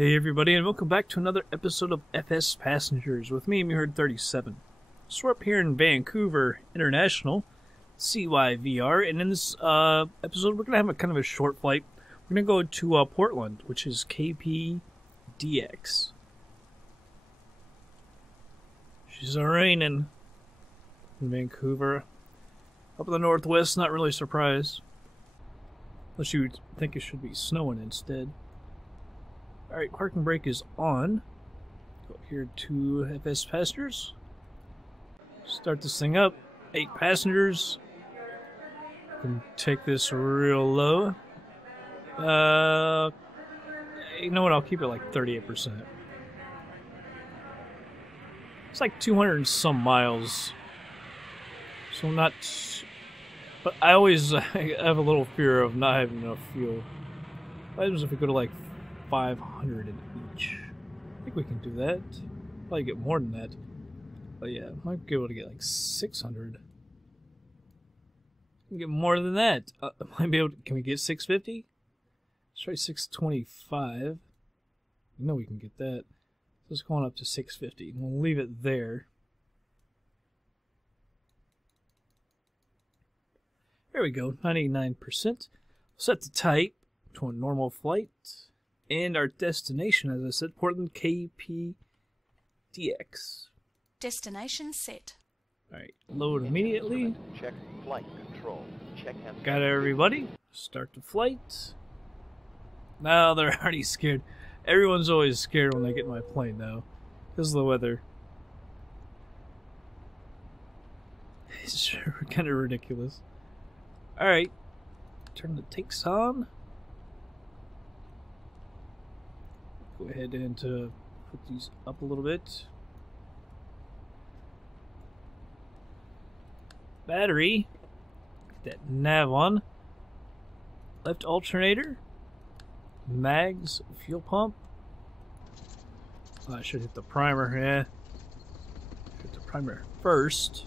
Hey everybody, and welcome back to another episode of FsPassengers with me, Herd37. So we're up here in Vancouver International, CYVR, and in this episode we're going to have a kind of a short flight. We're going to go to Portland, which is KPDX. She's raining in Vancouver. Up in the northwest, not really surprised. Unless you think it should be snowing instead. Alright, parking brake is on. Go up here to FsPassengers. Start this thing up. 8 passengers. Can take this real low. You know what? I'll keep it like 38%. It's like 200 and some miles. So not... But I always have a little fear of not having enough fuel. What happens if we go to like 500 in each? I think we can do that. Probably get more than that. But yeah, might be able to get like 600. We can get more than that. Might be able to, can we get 650? Let's try 625. You know we can get that. So it's going up to 650. We'll leave it there. There we go, 99%. Set the type to a normal flight. And our destination, as I said, Portland, KPDX. Destination set. Alright, load immediately. Check flight control. Check Got everybody. Start the flight. Now they're already scared. Everyone's always scared when they get in my plane now. Because of the weather. It's sure kind of ridiculous. Alright. Turn the takes on. Go ahead and put these up a little bit. Battery. Get that nav on. Left alternator. Mags. Fuel pump. Oh, I should hit the primer. Yeah. Hit the primer first.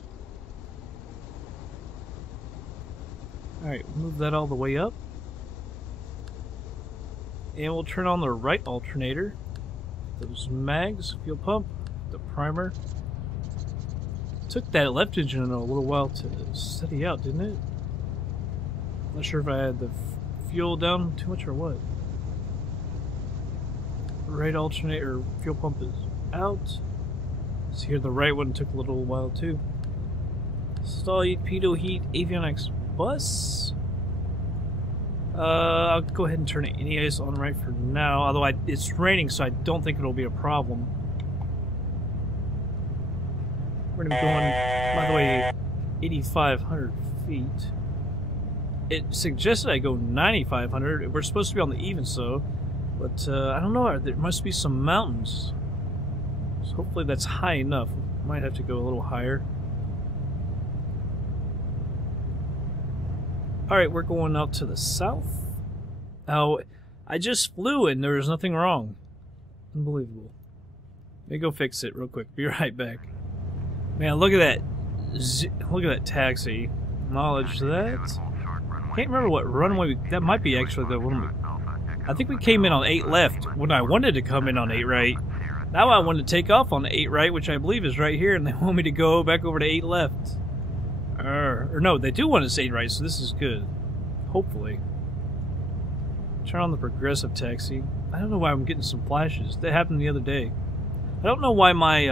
Alright, move that all the way up. And we'll turn on the right alternator. Those mags, fuel pump, the primer. Took that left engine a little while to steady out, didn't it? Not sure if I had the fuel down too much or what. Right alternator, fuel pump is out. So here the right one took a little while too. Stall heat, pitot heat, avionics bus. I'll go ahead and turn it anyways on right for now. Although it's raining, so I don't think it'll be a problem. We're gonna be going, by the way, 8,500 feet. It suggested I go 9,500. We're supposed to be on the even so, but I don't know. There must be some mountains. So hopefully that's high enough. Might have to go a little higher. Alright, we're going out to the south. Oh, I just flew and there was nothing wrong. Unbelievable. Let me go fix it real quick. Be right back. Man, look at that. Look at that taxi. Acknowledge that. Can't remember what runway that might be actually the one. I think we came in on 8 left when I wanted to come in on 8 right. Now I want to take off on 8 right, which I believe is right here, and they want me to go back over to 8 left. Or no, they do want to say right, so this is good. Hopefully. Turn on the progressive taxi. I don't know why I'm getting some flashes. That happened the other day. I don't know why my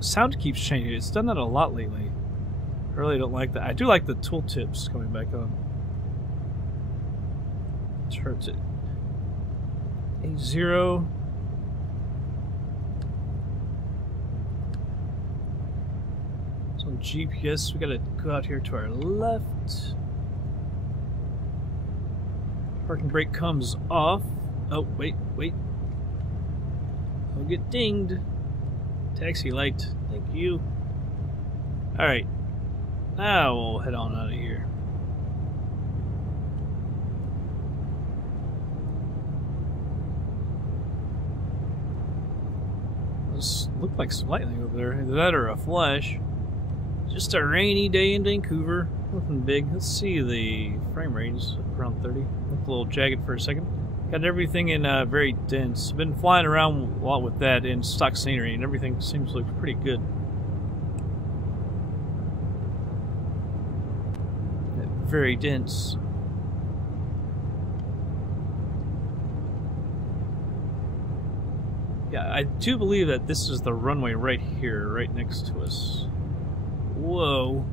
sound keeps changing. It's done that a lot lately. I really don't like that. I do like the tooltips coming back on. Turns it. A0. GPS, we gotta go out here to our left. Parking brake comes off. Oh, wait. I'll get dinged. Taxi light, thank you. Alright. Now we'll head on out of here. This looked like some lightning over there. Either that or a flash. Just a rainy day in Vancouver. Nothing big. Let's see the frame rate is around 30. Looked a little jagged for a second. Got everything in very dense. Been flying around a lot with that in stock scenery, and everything seems to look pretty good. Very dense. Yeah, I do believe that this is the runway right here, right next to us. Whoa.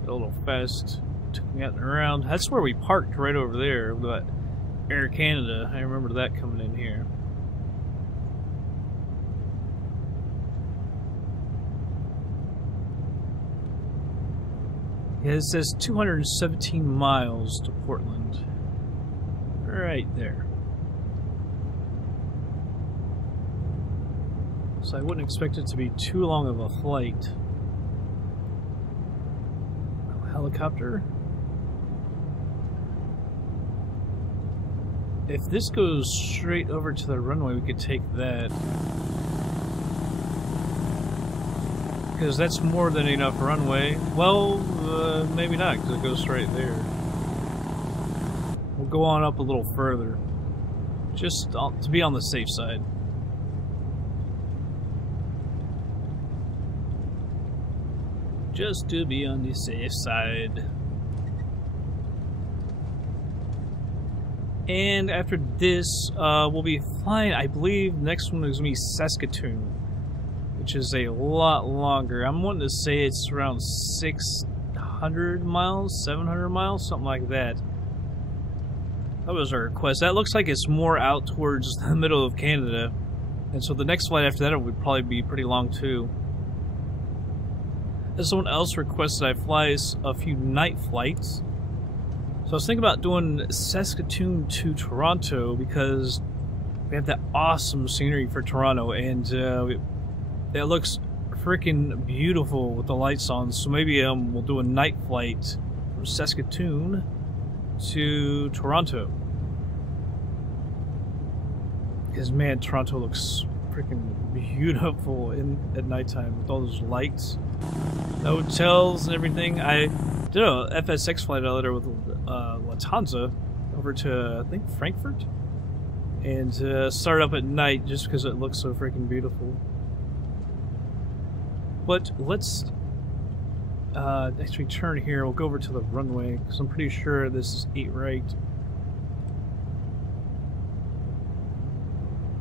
Got a little fast. Took me out and around. That's where we parked, right over there. With that Air Canada. I remember that coming in here. Yeah, it says 217 miles to Portland. Right there. So I wouldn't expect it to be too long of a flight. Helicopter. If this goes straight over to the runway, we could take that. Because that's more than enough runway. Well, maybe not, because it goes right there. We'll go on up a little further. Just to be on the safe side. Just to be on the safe side. And after this, we'll be flying, I believe the next one is going to be Saskatoon, which is a lot longer. I'm wanting to say it's around 600 miles, 700 miles, something like that. That was our request. That looks like it's more out towards the middle of Canada. And so the next flight after that would probably be pretty long too. Someone else requested I fly a few night flights. So I was thinking about doing Saskatoon to Toronto because we have that awesome scenery for Toronto, and it looks freaking beautiful with the lights on. So maybe we'll do a night flight from Saskatoon to Toronto. Because man, Toronto looks freaking beautiful at nighttime with all those lights, the hotels and everything. I did a FSX flight earlier with Lufthansa over to, I think, Frankfurt, and started up at night just because it looks so freaking beautiful. But let's actually turn here. We'll go over to the runway because I'm pretty sure this is 8 right.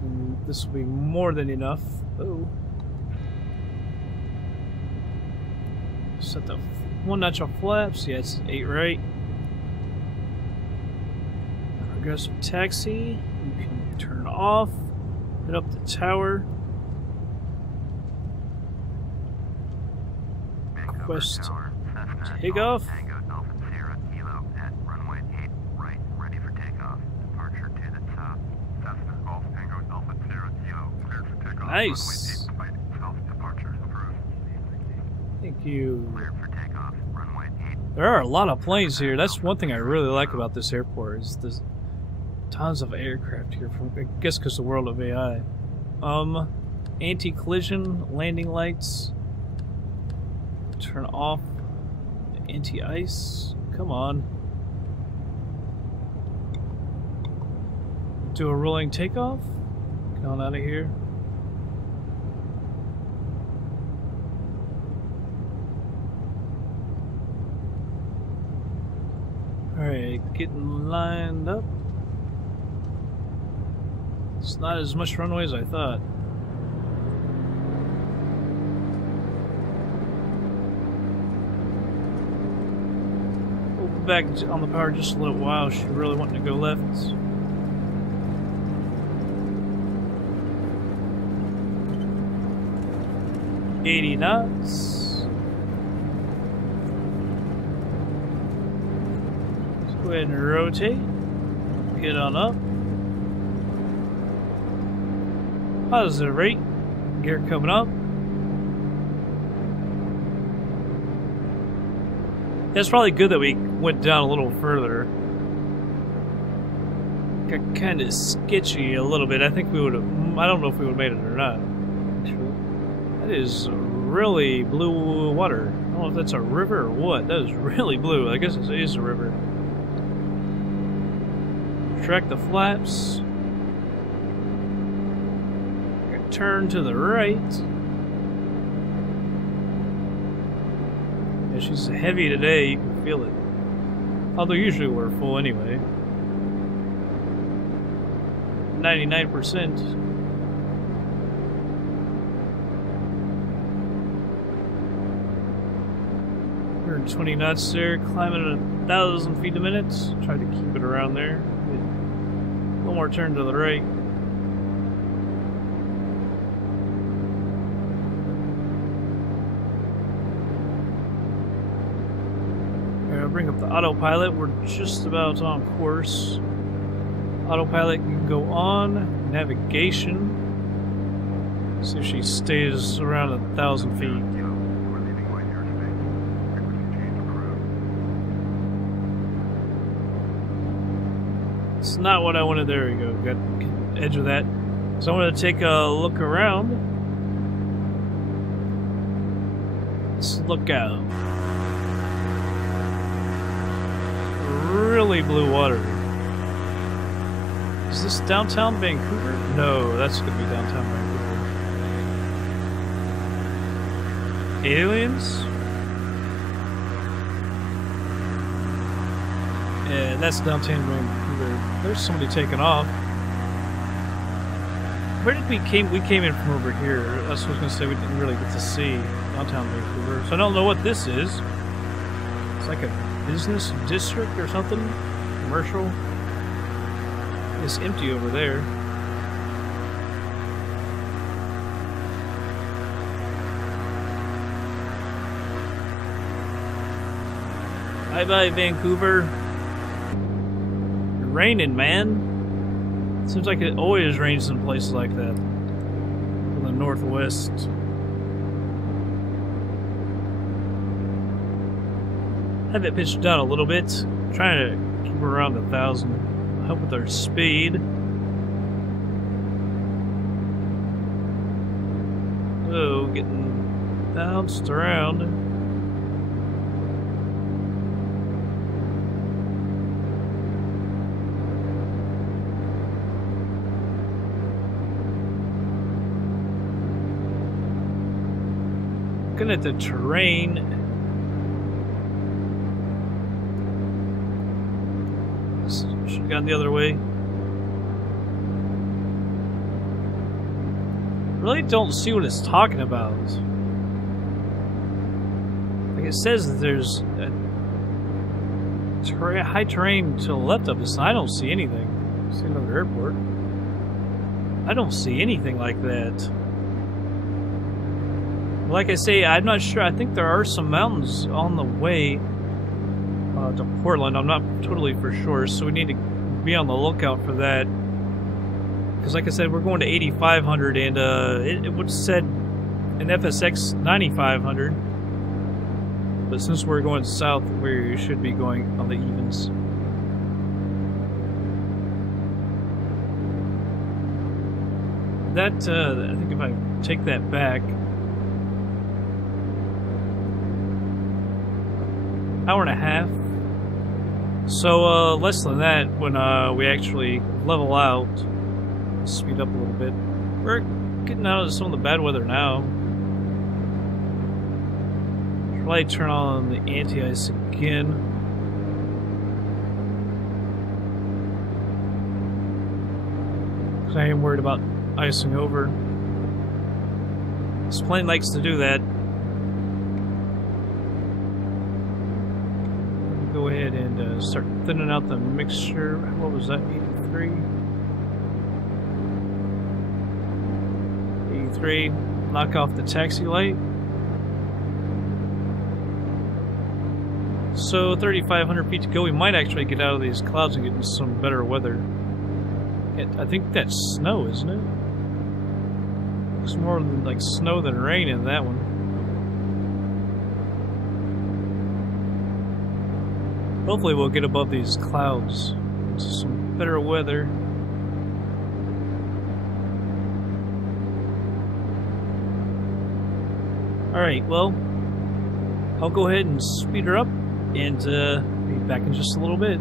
And this will be more than enough. Oh. Set the one notch off flaps. Yeah, it's 8 right. Progressive taxi. You can turn off. Hit up the tower. Request takeoff. Nice. Thank you. There are a lot of planes here. That's one thing I really like about this airport is there's tons of aircraft here. From, I guess because the world of AI. Anti-collision landing lights. Turn off anti-ice. Come on. Do a rolling takeoff. Get on out of here. Alright, getting lined up. It's not as much runway as I thought. We'll back on the power just a little while. She really wanting to go left. 80 knots. Go ahead and rotate. Get on up. Positive rate. Gear coming up. That's probably good that we went down a little further. Got kind of sketchy a little bit. I think we would have. I don't know if we would have made it or not. Actually, that is really blue water. I don't know if that's a river or what. That is really blue. I guess it is a river. Retract the flaps. Turn to the right. Yeah, she's heavy today, you can feel it. Although usually we're full anyway. 99%. 120 knots there, climbing at 1,000 feet a minute. Try to keep it around there. A little more turn to the right. I'll bring up the autopilot. We're just about on course. Autopilot can go on. Navigation. See if she stays around 1,000 feet. It's not what I wanted. There we go. Got the edge of that. So I want to take a look around. Let's look out. Really blue water. Is this downtown Vancouver? No, that's going to be downtown Vancouver. Aliens? Yeah, that's downtown Vancouver. There's somebody taking off. Where did we came? We came in from over here. That's what I was going to say. We didn't really get to see downtown Vancouver. So I don't know what this is. It's like a business district or something? Commercial? It's empty over there. Bye-bye, Vancouver. You're raining, man. Seems like it always rains in places like that. In the northwest. Have it pitched down a little bit. Trying to keep around 1,000. Help with our speed. Oh, getting bounced around. Looking at the terrain. Should have gone the other way. Really don't see what it's talking about. Like it says that there's a high terrain to the left of us, and I don't see anything. I see another airport. I don't see anything like that. Like I say, I'm not sure. I think there are some mountains on the way to Portland. I'm not totally for sure, so we need to be on the lookout for that. Because like I said, we're going to 8,500, and it would have said an FSX 9,500. But since we're going south, we should be going on the evens. That, I think if I take that back, hour and a half. So less than that when we actually level out. Speed up a little bit. We're getting out of some of the bad weather now. Probably turn on the anti-ice again. Because I am worried about icing over. This plane likes to do that. Go ahead and start thinning out the mixture. What was that? 83? 83. Knock off the taxi light. So 3,500 feet to go. We might actually get out of these clouds and get into some better weather. I think that's snow, isn't it? Looks more like snow than rain in that one. Hopefully we'll get above these clouds into some better weather. Alright, well, I'll go ahead and speed her up and be back in just a little bit.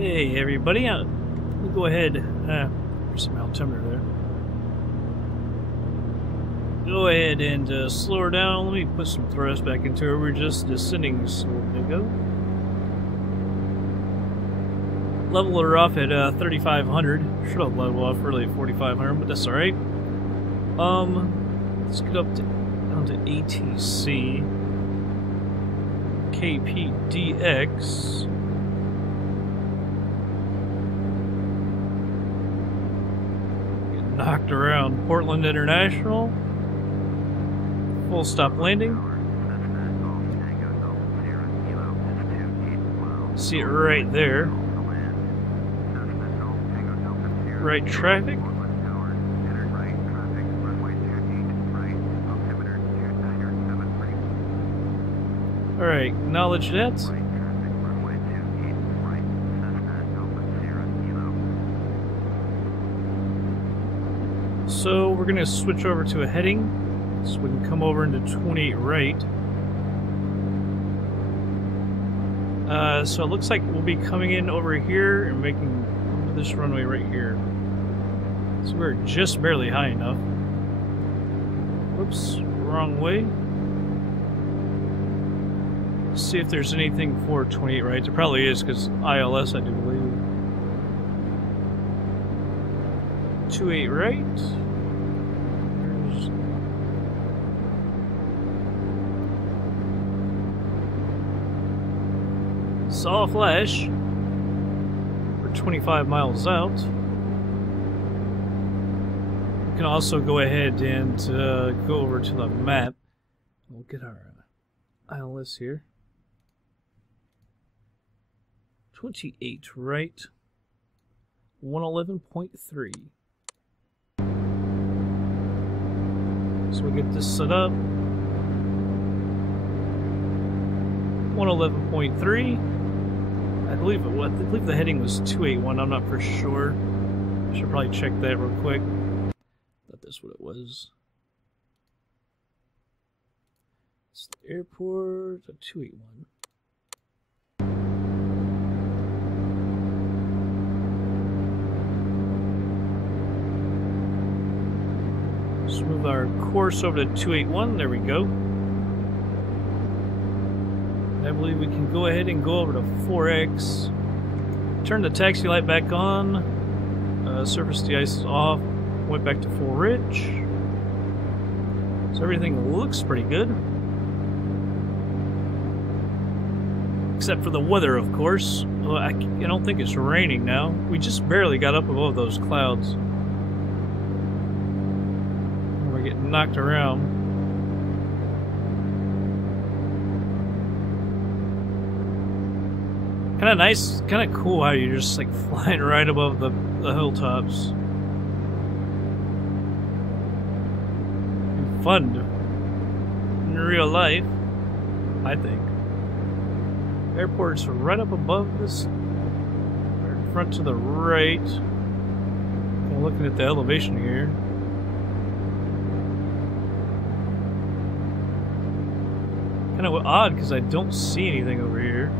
Hey everybody, we'll go ahead, there's some altimeter there. Go ahead and slow her down. Let me put some thrust back into her. We're just descending, so we'll go. Level her off at 3,500. Should have leveled off really at 4,500, but that's alright. Let's get up to down to ATC. KPDX. Get knocked around. Portland International. Full stop landing. See it right there. Right traffic. Alright, acknowledge that. So we're going to switch over to a heading so we can come over into 28 right. So it looks like we'll be coming in over here and making this runway right here. So we're just barely high enough. Whoops, wrong way. See if there's anything for 28 right. There probably is, because ILS, I do believe. 28 right. There's... Saw a flash. We're 25 miles out. We can also go ahead and go over to the map. We'll get our ILS here. 28 right, 111.3. So we get this set up. 111.3. I believe the heading was 281. I'm not for sure. I should probably check that real quick. Thought that's what it was. It's the airport, a 281. Let's move our course over to 281. There we go. And I believe we can go ahead and go over to 4X. Turn the taxi light back on. Surface de-ice is off. Went back to full rich. So everything looks pretty good. Except for the weather, of course. Well, I don't think it's raining now. We just barely got up above those clouds. We're getting knocked around. Kind of nice, kind of cool how you're just like flying right above the hilltops. And fun in real life, I think. Airport's right up above this, in front to the right. I'm looking at the elevation here. Kind of odd because I don't see anything over here.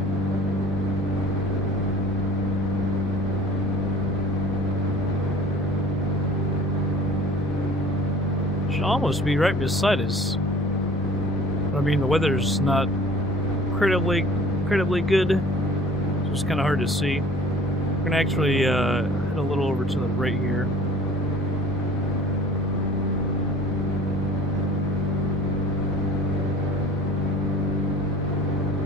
Should almost be right beside us. I mean, the weather's not incredibly good, so it's kind of hard to see. We're gonna actually head a little over to the right here.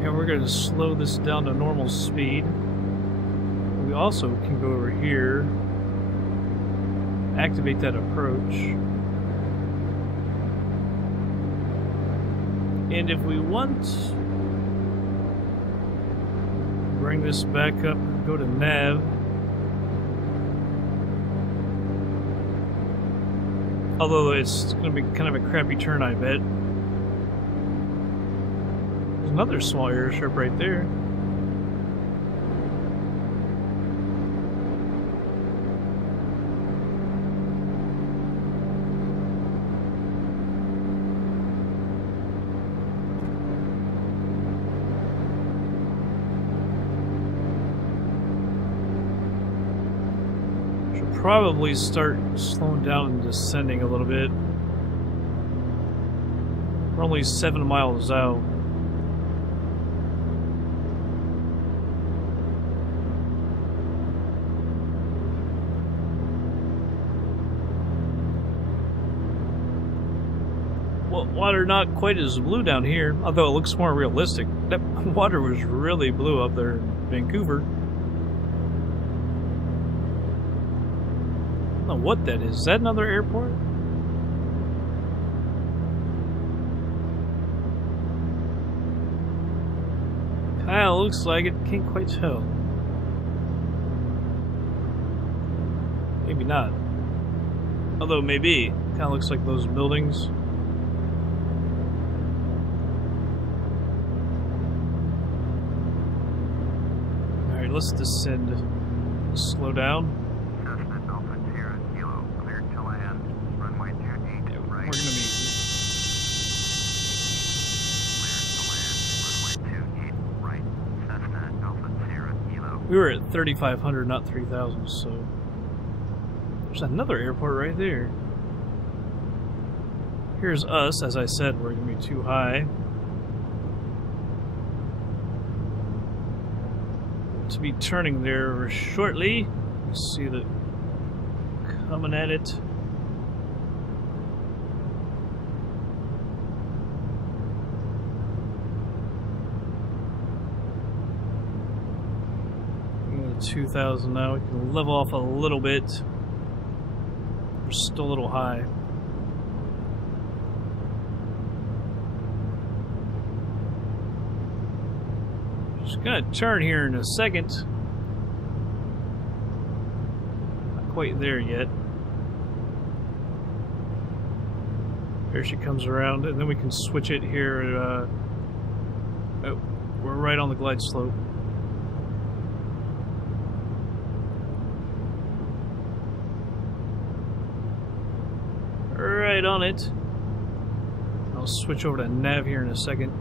And we're gonna slow this down to normal speed. We also can go over here, activate that approach. And if we want, bring this back up, go to nav. Although it's going to be kind of a crappy turn, I bet. There's another small airstrip right there. probably start slowing down and descending a little bit. We're only 7 miles out. Well, water not quite as blue down here, although it looks more realistic. That water was really blue up there in Vancouver. I don't know what that is. Is that another airport? Kinda looks like it. Can't quite tell. Maybe not. Although maybe. Kinda looks like those buildings. Alright, let's descend. Slow down. Cessna Alpha Sierra Kilo, cleared to land. Runway 28 We're right. gonna be Cleared to land. Runway 28 right. Cessna Alpha Sierra Kilo. We were at 3,500, not 3,000, so... There's another airport right there. Here's us, as I said, we're going to be too high. To be turning there shortly. Let's see that coming at it. We're at 2,000 now. We can level off a little bit. We're still a little high. Just gonna turn here in a second. Not quite there yet. There she comes around, and then we can switch it here. Oh, we're right on the glide slope. Right on it. I'll switch over to nav here in a second.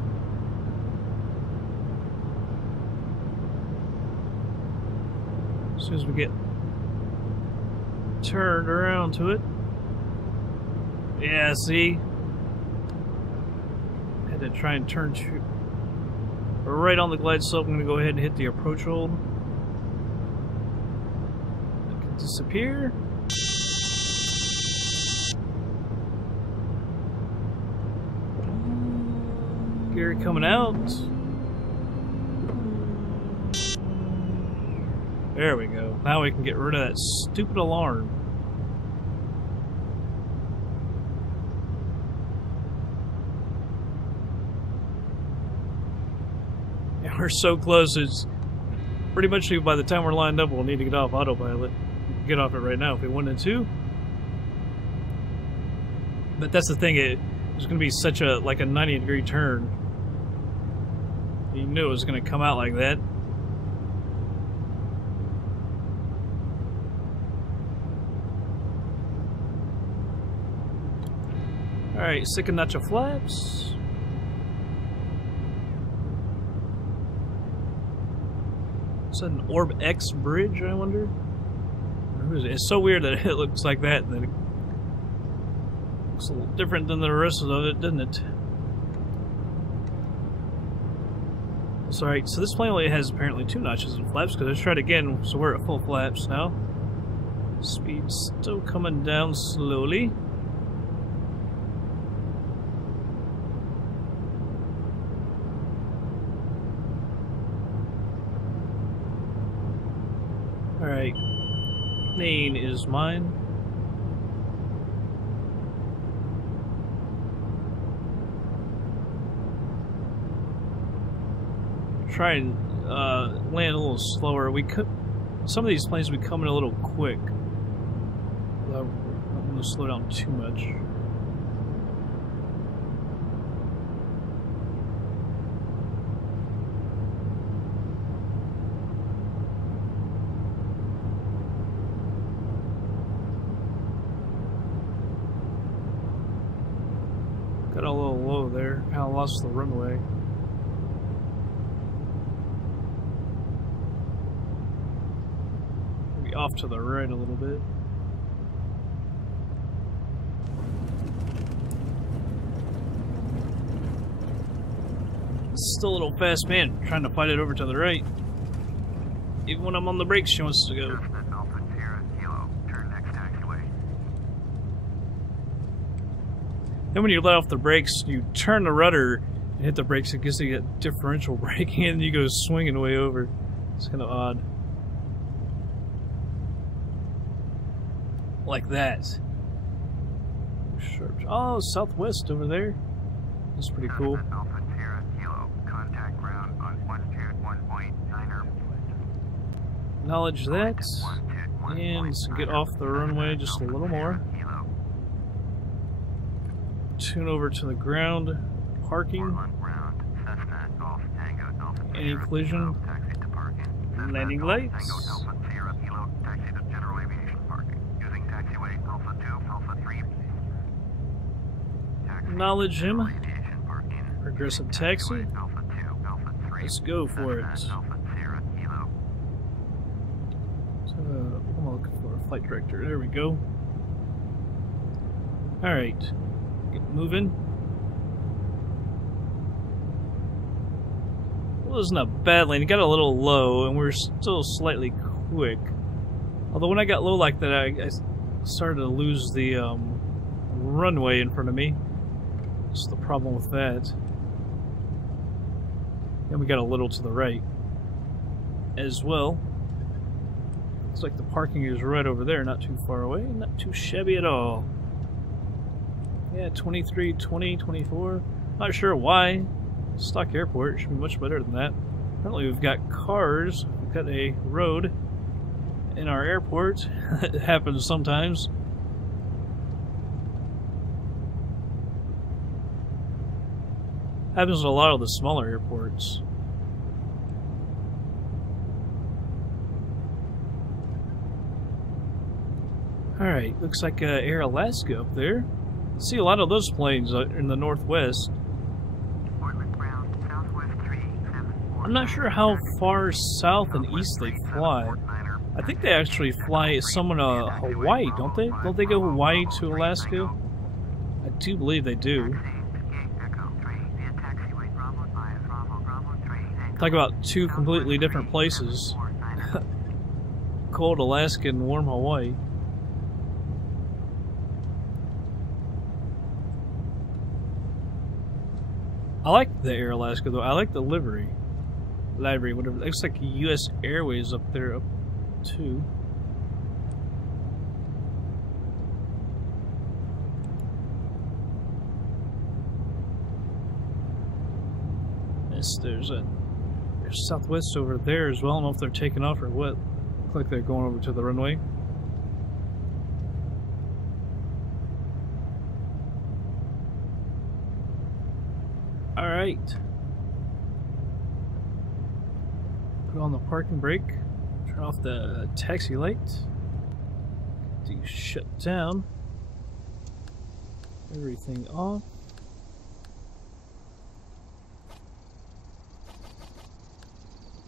As soon as we get turned around to it. Yeah, see? Had to try and turn to... We're right on the glide slope. I'm going to go ahead and hit the approach hold. It can disappear. Gear coming out. There we go. Now we can get rid of that stupid alarm. Yeah, we're so close. It's pretty much by the time we're lined up, we'll need to get off autopilot. We can get off it right now if we wanted to. But that's the thing. It's going to be such a 90-degree turn. You knew it was going to come out like that. Alright, second notch of flaps. Is that an Orb X bridge, I wonder? Or is it? It's so weird that it looks like that, and then it looks a little different than the rest of it, doesn't it? So, alright, so this plane only has apparently 2 notches of flaps, because I tried again, so we're at full flaps now. Speed still coming down slowly. Alright, plane is mine. Try and land a little slower. We could, some of these planes we come in a little quick. I don't want to slow down too much. Got a little low there. Kind of lost the runway. Maybe off to the right a little bit. Still a little fast man, trying to fight it over to the right. Even when I'm on the brakes, she wants to go. Cessna Alpha Sierra Kilo, turn next taxiway. Then when you let off the brakes, you turn the rudder and hit the brakes. It gives you that differential braking, and you go swinging way over. It's kind of odd. Like that. Sharp. Oh, southwest over there. That's pretty cool. Cessna Alpha Sierra Kilo, contact ground on 1.9er. Acknowledge that. And get off the runway just a little more. Tune over to the ground. Parking. Any collision. Landing lights. Acknowledge him. Progressive taxi. Let's go for it. What am I looking for? Flight director. There we go. Alright. Get moving. Well, it wasn't a bad lane. It got a little low, and we're still slightly quick. Although when I got low like that, I started to lose the runway in front of me. That's the problem with that. And we got a little to the right as well. Looks like the parking is right over there, not too far away, not too shabby at all. Yeah, 23, 20, 24. Not sure why. Stock airport should be much better than that. Apparently we've got cars, we've got a road in our airport. It happens sometimes. Happens at a lot of the smaller airports. Alright, looks like Air Alaska up there. See a lot of those planes in the northwest. I'm not sure how far south and east they fly. I think they actually fly some in Hawaii, don't they? Don't they go Hawaii to Alaska? I do believe they do. Talk about two completely different places. Cold Alaska and warm Hawaii. I like the Air Alaska though. I like the livery. Livery, whatever. It looks like US Airways up there up too. Yes, there's Southwest over there as well. I don't know if they're taking off or what. Looks like they're going over to the runway. Alright. Put on the parking brake. Turn off the taxi light. Do shut down. Everything off.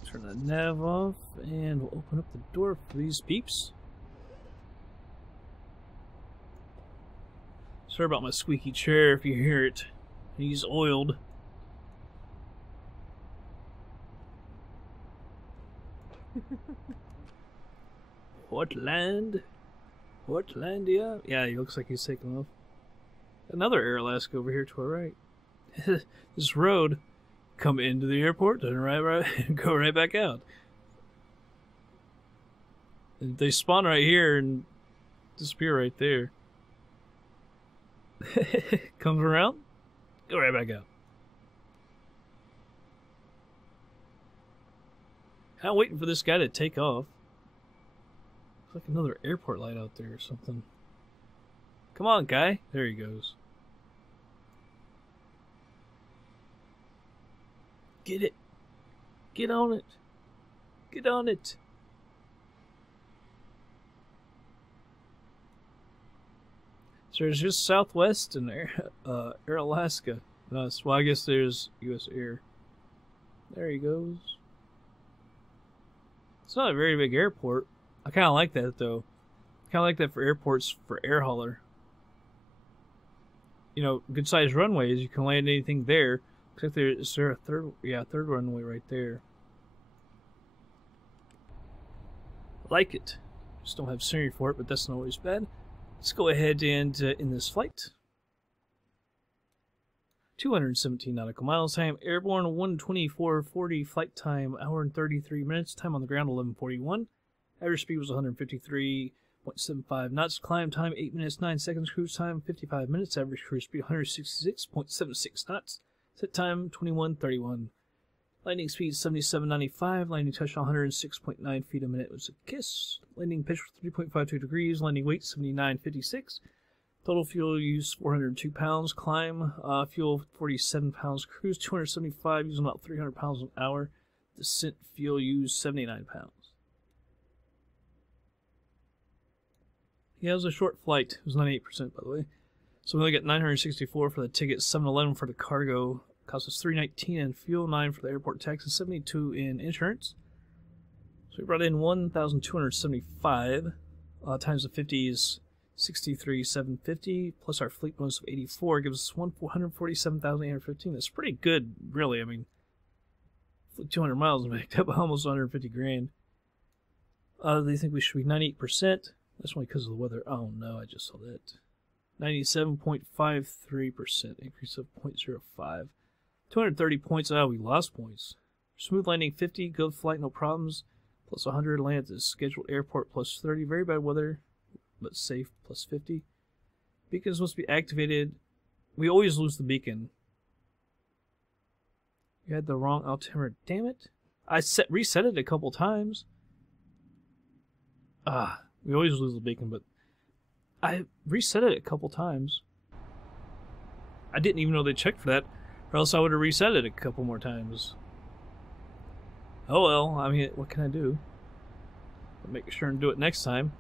Turn the nav off, and we'll open up the door for these peeps. Sorry about my squeaky chair if you hear it. He's oiled. Portland? Portlandia? Yeah, he looks like he's taking off. Another Air Alaska over here to our right. This road, come into the airport, turn right, and go right back out. And they spawn right here and disappear right there. Comes around, go right back out. I'm waiting for this guy to take off. Looks like another airport light out there or something. Come on, guy. There he goes. Get it. Get on it. Get on it. So there's just Southwest and Air Alaska. Well, I guess there's US Air. There he goes. It's not a very big airport. I kind of like that, though. I kind of like that for airports for air hauler. You know, good-sized runways, you can land anything there. Looks like is there a third? Yeah, third runway right there. Like it. Just don't have scenery for it, but that's not always bad. Let's go ahead and in this flight. 217 nautical miles. Time airborne 124.40. Flight time hour and 33 minutes. Time on the ground 11:41. Average speed was 153.75 knots. Climb time 8 minutes 9 seconds. Cruise time 55 minutes. Average cruise speed 166.76 knots. Set time 21:31. Landing speed 77.95. Landing touchdown 106.9 feet a minute was a kiss. Landing pitch was 3.52 degrees. Landing weight 79.56. Total fuel use 402 pounds. Climb fuel 47 pounds. Cruise 275, using about 300 pounds an hour. Descent fuel use 79 pounds. Yeah, it was a short flight. It was 98%, by the way. So we only got 964 for the ticket, 711 for the cargo. Cost us $319 in fuel, 9 for the airport tax, and $72 in insurance. So we brought in 1,275 times the 50 is 63,750 plus our fleet bonus of 84 gives us 147,815. That's pretty good, really. I mean, 200 miles and make up almost 150 grand. They think we should be 98%. That's only because of the weather. Oh no, I just saw that. 97.53%, increase of 0.05. 230 points. Oh, we lost points. Smooth landing 50, good flight, no problems. Plus 100, land at the scheduled airport plus 30. Very bad weather, but safe plus 50. Beacon's supposed to be activated. We always lose the beacon. You had the wrong altimeter. Damn it. I reset it a couple times. We always lose the beacon, but I reset it a couple times. I didn't even know they checked for that, or else I would have reset it a couple more times. Oh well, I mean, what can I do? I'll make sure and do it next time.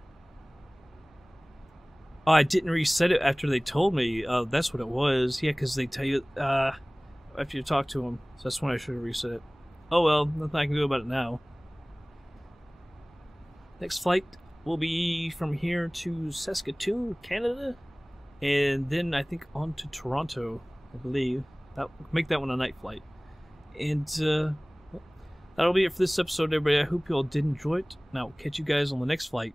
Oh, I didn't reset it after they told me. That's what it was. Yeah, because they tell you after you talk to them. So that's when I should have reset it. Oh well, nothing I can do about it now. Next flight will be from here to Saskatoon, Canada, and then I think on to Toronto, I believe. Make that one a night flight. And that'll be it for this episode, everybody. I hope you all did enjoy it. Now, catch you guys on the next flight.